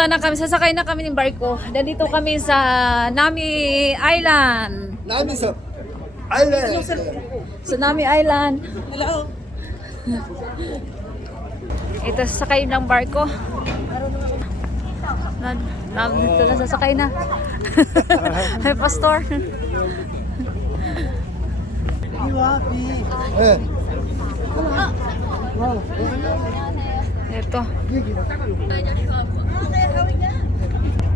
Pupunta na kami, sasakay na kami ng barko. Dito kami sa Nami Island. Nami's Island. Sa Nami Island. Hello. Ito sasakay ng barko. Ito na sasakay na. Hey, Pastor. 네. Ito.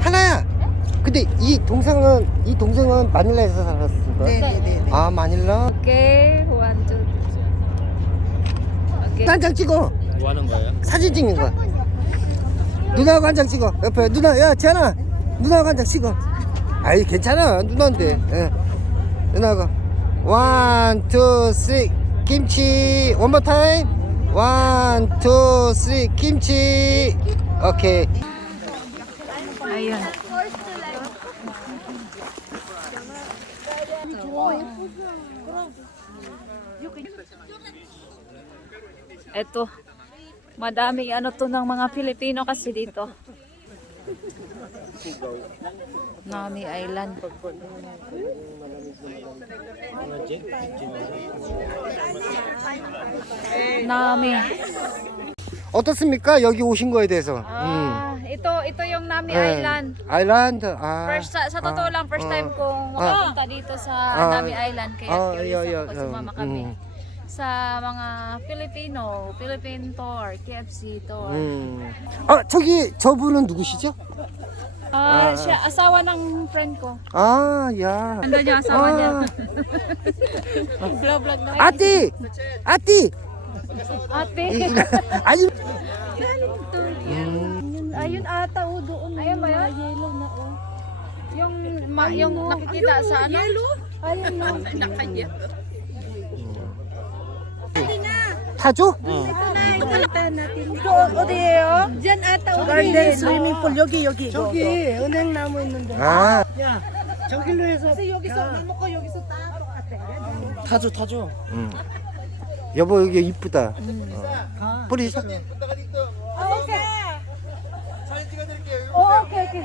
하나야. 근데 이 동생은 마닐라에서 살았을 거야? 네네네. 아, 마닐라? Okay, 1, 2, 3. Okay. 한 장 찍어. 뭐 하는 거예요? 사진 찍는 거야. 누나하고 한 장 찍어. 옆에 누나, 야, 지안아. 누나하고 한 장 찍어. 아이, 괜찮아. 누나인데. 예. 누나가. 1, 2, 3. 김치. One more time. 1, 2, 3. 김치. 오케이. Ayun. Ito. Madaming ano to ng mga Pilipino kasi dito. Nami Island. Nami. 어떻습니까? 여기 오신 거에 대해서. Ito yung Nami 예. Island. 아일랜드. 아. First sa totoo lang first time kong makapunta dito sa Nami Island kaya curious ako sumama kami. Sa mga Filipino, Philippine tour, KFC tour. 아, 저기 저분은 누구시죠? Siya asawa ng friend ko. 아, 야. Ando niya asawa niya. Vlog na. 아띠! 아띠! Ate. 아니. Ayun ata doon. Ayun ba yun? Yellow na yung nakikita sa ano? Ayun na. 타줘? 이거 어디예요? 전 아따 가든 스위밍 풀 여기 저기 은행 나무 있는데. 아. 야 저길로 해서 여기서 물 먹고 여기서 딱 똑같아. 타죠. 여보 여기 이쁘다. 뿌리 사. 오케이. 오케이.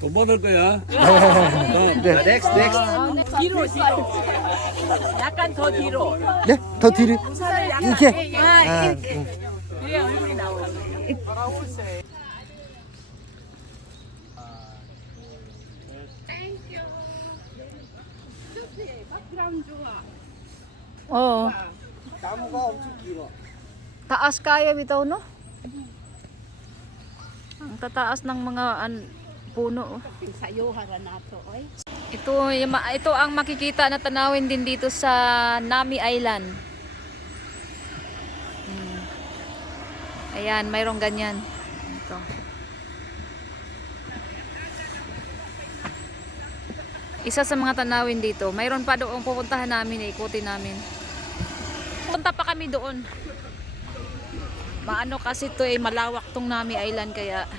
돈 받을 거야. 네. 넥스트. 뒤로. 약간 더 뒤로. 네? 더 뒤로. 이렇게. 뒤에 얼굴이 나와. Oo. 나무가 엄청 길어. Taas kaya bitaw no? Ang tataas ng mga puno. Sayuhara nato oy. Ito ang makikita na tanawin din dito sa Nami Island. Ayan, mayroong ganyan. Ito. Isa sa mga tanawin dito. Mayroon pa doon pupuntahan namin, ikutin namin. Punta pa kami doon. Maano kasi ito malawak tong Nami Island kaya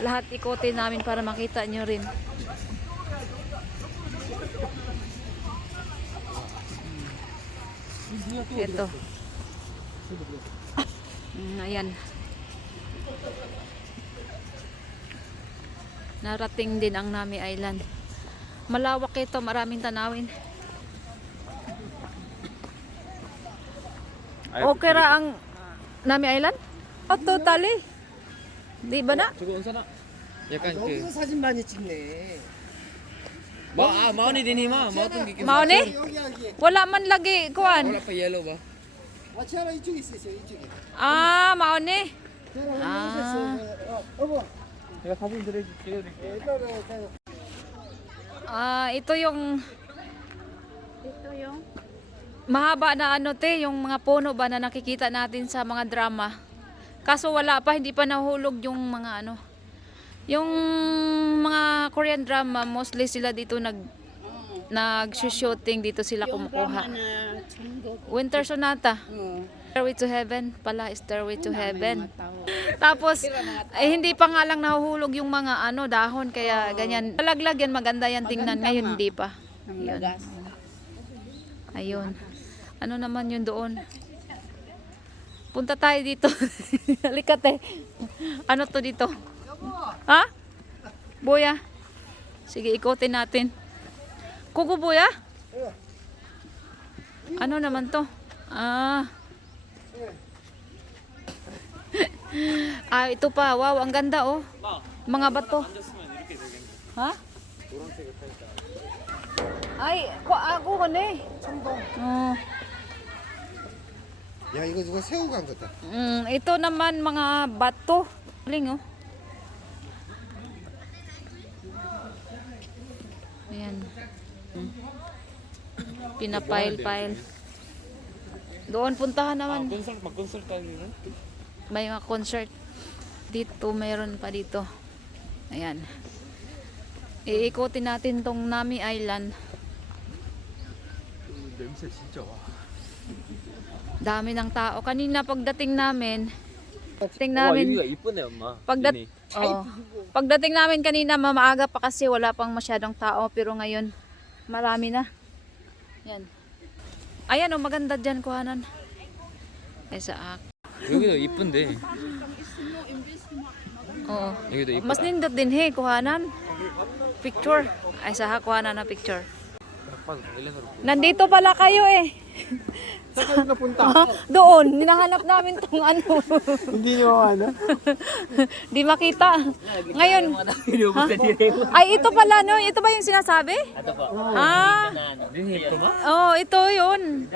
lahat ikutin namin para makita nyo rin. Ito. Ayan. Narating din ang Nami Island. Malawak ito, maraming tanawin. Okay ra ang Nami Island? Oh, totally. Di ba na? 저거 온사나? 약간 여기서 사진 많이 찍네. 마흔이 되니마 마흔 게 Mao ni? 여기. Wala man lagi kuan. pa yellow ba? 아, 지안아 이쪽에 있어요. 이쪽에. Ah, mao ni. 지안아 아. 여기 있었어요. 여보. 제가 사진 찍어드릴게요. Ito yung mahaba na ano te, yung mga puno ba na nakikita natin sa mga drama. Kaso wala pa, hindi pa nahulog yung mga ano. Yung mga Korean drama, mostly sila dito nag-shooting dito sila kumukuha. Winter Sonata. Stairway to Heaven pala, Stairway to Heaven. Tapos hindi pa nga lang nahuhulog yung mga ano dahon kaya ganyan. Talaglag yan, maganda yan tingnan. Ngayon hindi pa. Yun. Ayun. Ano naman yun doon? Punta tayo dito. Halika te. Ano to dito? Ha? Boya? Sige, ikutin natin. Kuko boya? Ano naman to? Ah. Ah, ito pa. Wow, ang ganda oh. Mga bato. Ha? Ay, ako ko na eh. Oh. 야 이거 누가 새우 간 거다. Ito naman mga bato. Galing oh. Ayan. Pinapile-pile. Doon puntahan naman. mag-consult tayo dito. May mga concert. Dito, mayroon pa dito. Ayan. Iikutin natin tong Nami Island. 냄새 진짜 와. Dami ng tao. Kanina pagdating namin, 와 여기가 이쁘네 엄마. pagdating namin kanina maaga pa kasi wala pang masyadong tao pero ngayon marami na. Yan. Ayan oh, maganda diyan kuhanan. Kaysa 여기도 이쁜데. Oo. 여기도 이쁘다. Mas nindot din he kuhanan. Picture. Ay sa kuhanan na picture. Nandito pala kayo eh. saan ka napunta? Doon, hinahanap namin tong ano. Hindi nyo ano? Di makita. Ngayon. Ha? Ay, ito pala no? Ito ba yung sinasabi? Ah. Oh, ito yun.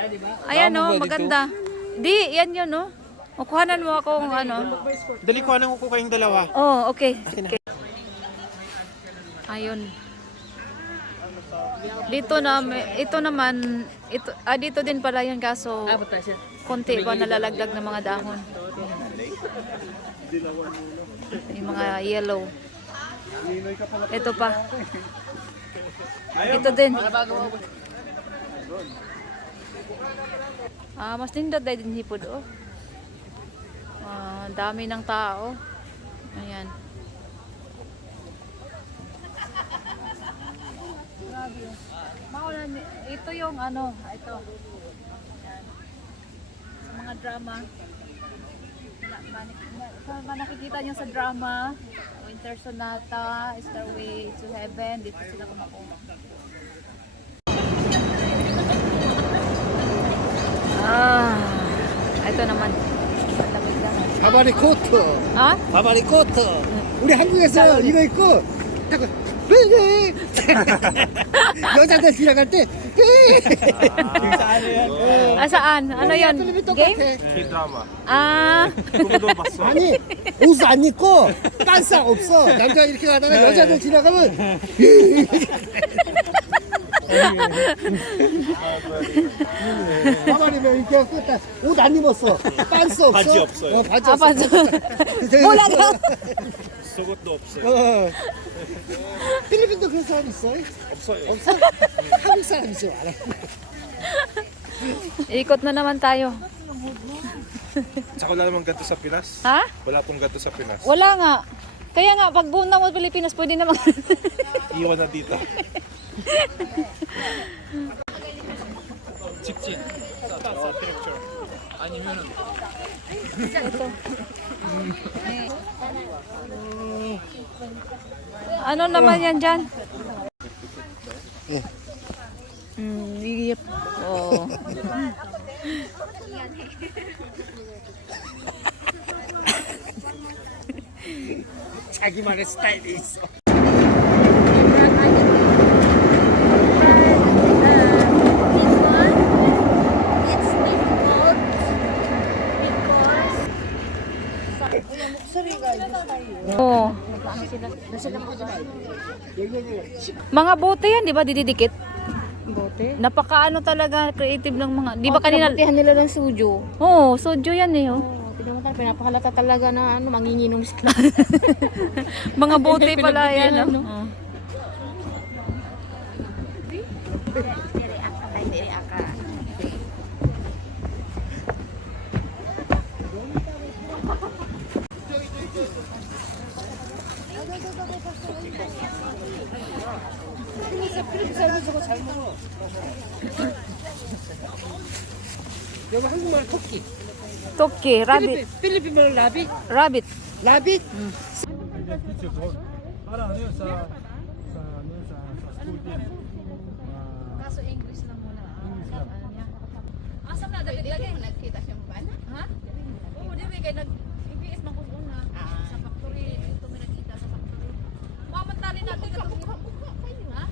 Ayan no, maganda. Di, yan yun no. O, kuhanan mo akong ano. Dali ko ko kayong dalawa. Oh, okay. Okay. Ayun. Dito na, ito naman, dito din pala yun kaso konti ba nalalagdag ng mga dahon. Yung mga yellow. Ito pa. Ito din. Mas nindot dahil din hipod oh. Dami ng tao. Ayan. Ito yung ano, ito. Ayan. Sa mga drama. Nakikita nyo sa drama, Winter Sonata, Stairway to Heaven, dito sila kumakuha. Ito naman. Malamig lang. 바바리 코트. Ha? 바바리 코트. 우리 한국에서 이거 입고 왜 여자들 지나갈 때 Saan? Ano yun? Game? K-drama. Ah, 그거도 봤어. 아니 옷 안 입고 딴싸 없어. 남자 이렇게 가다가 여자들 지나가면 바바리면 이렇게 갖고 옷 안 입었어. 빤스 없어. 바지 없어요. 바지 없어. apa tuh? Bulaga. 속옷도 없어요. 필리핀도 그런 사람 있어? 없어요. 없어? 한국 사람이 좀 알아. Ikot na naman tayo. Tsaka wala namang ganito sa Pinas. Ha? Wala tong ganito sa Pinas. Wala nga. Kaya nga, pag buong na mo Pilipinas, pwede naman. Iwan na dito. 직진. 아니면은 Ano naman yan dyan? Eh. Yep. Oh. 자기만의 스타일이 있어. Oh. Mga bote yan, di ba? Dididikit. Bote. Napakaano talaga, creative ng mga... Di ba kanina... Pinaputihan nila ng sujo. Oo, soju yan eh. Oh. Tignan mo tayo, pinapahalata talaga na ano, manginginom sila. Mga bote pala yan. Pinagbibigyan, Oh. no? 여기 한국말 토끼. 토끼, rabbit. Philippine mo labi. Rabbit. Labi? Kaso English lang muna. Asa na dali Nagkita siyang bana. Ha? Oo, di ba kay nag-IPS man ko una sa factory. Ito may nakita sa factory. Mamantalin natin na mukha kayo, ha?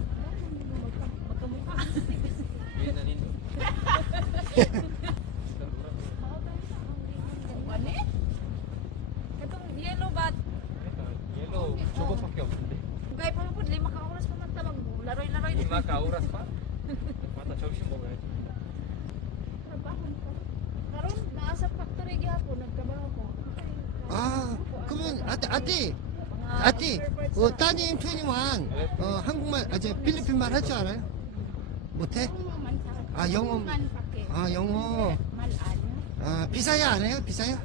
Magkamukha. Yan na nito. Ano eh? Itong yellow bat. Yellow, 저거밖에 없는데. Gaya pa po, 5 ka oras pa magtabang. Laroy-laroy din. 이마 가오라스 파? 맞다, 점심 먹어야지. Karon naa sa factory gihapon nagtrabaho ko. 아, 그러면 아띠, 따님 21, 한국말, 필리핀말 할 줄 알아요? 못해? 아, 영어, 아, 영어, 아, 비사야 안 해요? 비사야?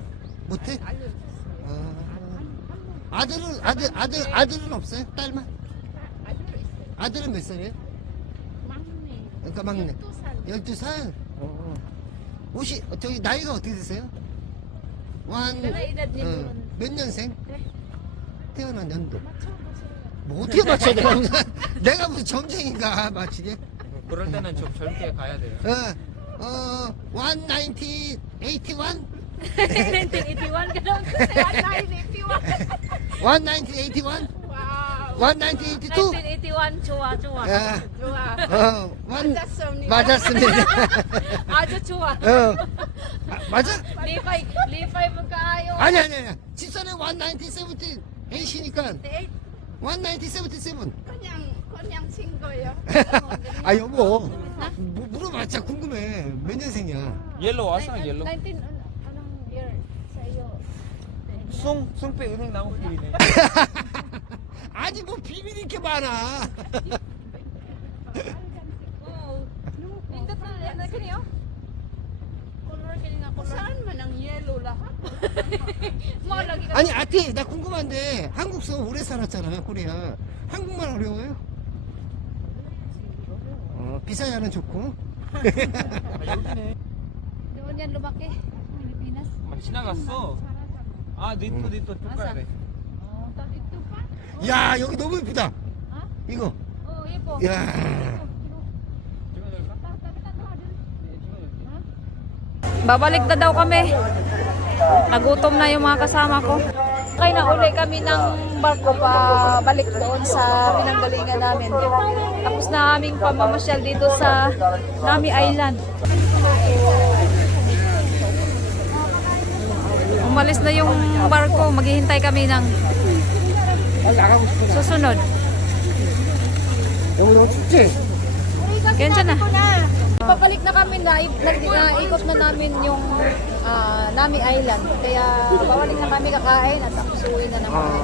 못해? 아들은 없어요? 딸만? 아들은 몇 살이에요? 그러니까 막내. 12살? 혹시, 저기, 나이가 어떻게 되세요? 몇 년생? 태어난 연도. 뭐 어떻게 맞춰? 내가 무슨 점쟁인가 맞히게? 그럴 때는 좀 젊게 가야 돼요. 190, 81? 1981 ka daw kasi 1981. 190, 81? 190, 82? 1981 chuwa. 맞았습니다. 아주 좋아. 맞아? 리파이 magkaayo. 아니. 집사는 190, 78이니까 190, 77. 그냥 친거예요. 아 여보 물어봤자 궁금해 몇 년생이야? 옐로우 왔어, 옐로우. 19 anong year sa iyo? 숭배 은행 나무 뿌리네. 아니 뭐 비밀이 이렇게 많아. Oo. Indot na yan na kaniyo? Color kani nga color. Saan man ang yellow lahat? Mo lagi ka. 아니 아티 나 궁금한데 한국서 오래 살았잖아 코리아 한국말 어려워요? 비사야는 좋고 Doon yan lumaki. Pilipinas. 지나갔어. 아, 니또 뚝가야 돼. Ito pa. 야 여기 너무 예쁘다 이거 Oh, ipo. 야 Babalik na daw kami. Nagutom na yung mga kasama ko. Kaya na uli kami ng barko pa balik doon sa pinanggalingan namin. Tapos na aming pamamasyal dito sa Nami Island. Umalis na yung barko. Maghihintay kami ng susunod. 여기 너무 춥지? Ganyan na. Papalik na kami na ikot na namin yung Nami Island. Kaya babalik na kami kakain at tapos uwi na naman.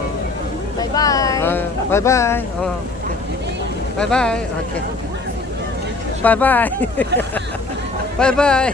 Bye-bye. 바이바이 바이바이 오케이 바이바이 바이바이